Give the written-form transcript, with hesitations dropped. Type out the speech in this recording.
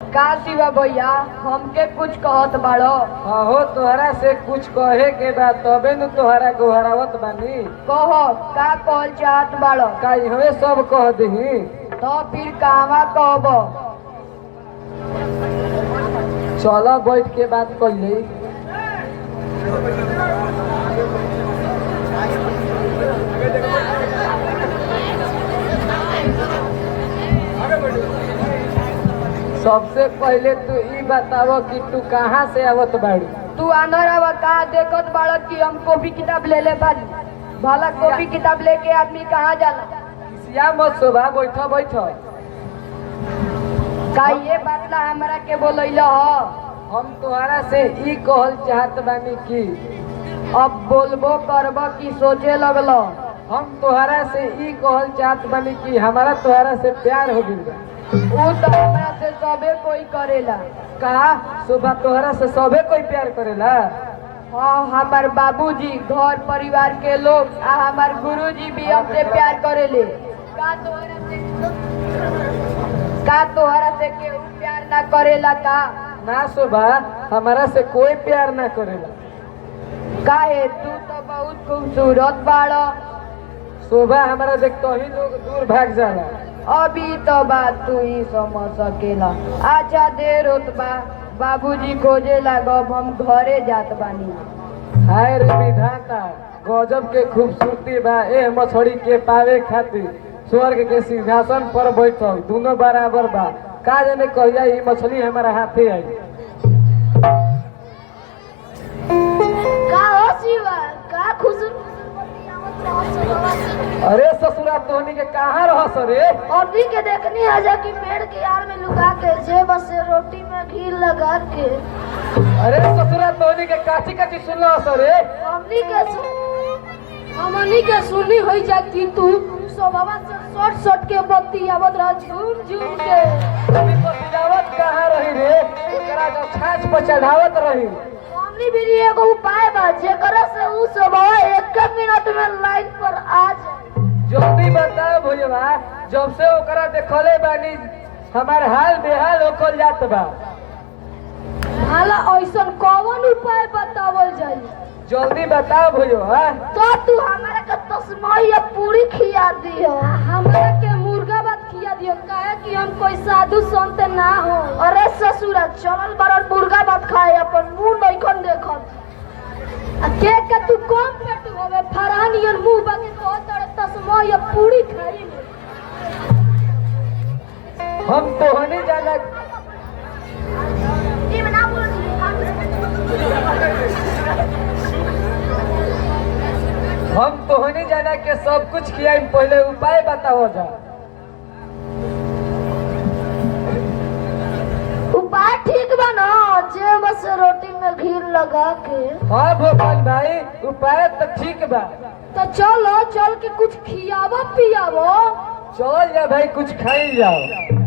का शिवा भैया हमके कुछ कहत बाड़ो। हो तोहरा से कुछ कहे के बा तबे न तोहरा गोहरावत बानी। कह का कहल चाहत बाड़ो। का हमें सब कह दही तो फिर कहवा कहब। चलो बैठ के बात कर ली। सबसे पहले तू ई बताओ कि तू कहाँ से आवत बाड़ी। तू अनरवा का देखत बाड़ कि हम कॉपी किताब ले ले बानी। भला कॉपी किताब लेके आदमी कहाँ जाला। किसिया मत शोभा बैठ बैठ। का ये बात ला हमरा के बोलैला ह। हम तोहरा से ई कहल चाहत बानी कि अब बोलबो करब कि सोचे लगल। हम तोहरा से ई कहल चाहत बानी कि हमारा तोहरा से प्यार हो गइल बा। वो तो हमरा से सबे कोई करेला। का शोभा तोहरा से सबे कोई प्यार करेला। हाँ हमार बाबूजी घर परिवार के लोग आ हमार गुरुजी भी हमसे प्यार करेले। का तोहरा से केहू प्यार ना करेला का। ना शोभा हमारा से कोई प्यार ना करेला। काहे तू तो बहुत खूबसूरत बाड़। शोभा हमारा देखते ही लोग दूर भाग जाला। अभी तो बात तू ही समझ सकेला। अच्छा देर होत बा बाबूजी खोजे लागब हम घरे जात बानी। हाय रे विधाता गजब के खूबसूरती बा। ए मछली के पावे खातिर स्वर्ग के सिंहासन पर बैठल दोनों बराबर बा। का जाने कहिया ये मछली हमारा हाथे आई। का हो शिवा का खुश। अरे ससुरा तोहनी के कहाँ रहस रे। अभी के देखनी है जा कि पेड़ के यार में लुका के जेब से रोटी में घी लगा के। अरे ससुरा तोहनी के काची काची सुनलो हस रे। हमनी के सुनी होई जाती तू सोबावा से शॉर्ट शॉर्ट के बत्ती आवत रह झूम झूम के। अभी तो सजावट कहाँ रही रे। एकरा जो छाछ पर चढ़ावत रही। हमनी भी एगो उपाय बा जेकरा से उ सोबावा एक मिनट में लाइन पर आ जाए। जल्दी बताओ भैया जब से ओकरा देखले बानी हमार हाल बेहाल होखल जात बा। भला ऐसन कौन उपाय बतावल जाई। जल्दी बताओ भैया। तो तू हमारा के तस्मई या पूरी खिया दियो। हमरा के मुर्गा भात खिया दियो काहे कि हम कोई साधु संत ना हो। अरे ससुरा चलल बरन मुर्गा भात खाए अपन मुंह नइखन देखत। के तू कम पेट होवे फरानियन मुंह बाकी तो तड़े तस्मई या पूरी खाई। हम तो होने जाना ई बना बोल हम तो होने जाना के सब कुछ किया पहले उपाय बताओ जा। उपाय ठीक बा ना जे बस रोटी में घी लगा के। हाँ भोपाल भाई उपाय तो ठीक बा। तो चलो चल के कुछ खियावो पियावो। चल जा भाई कुछ खाई जाओ।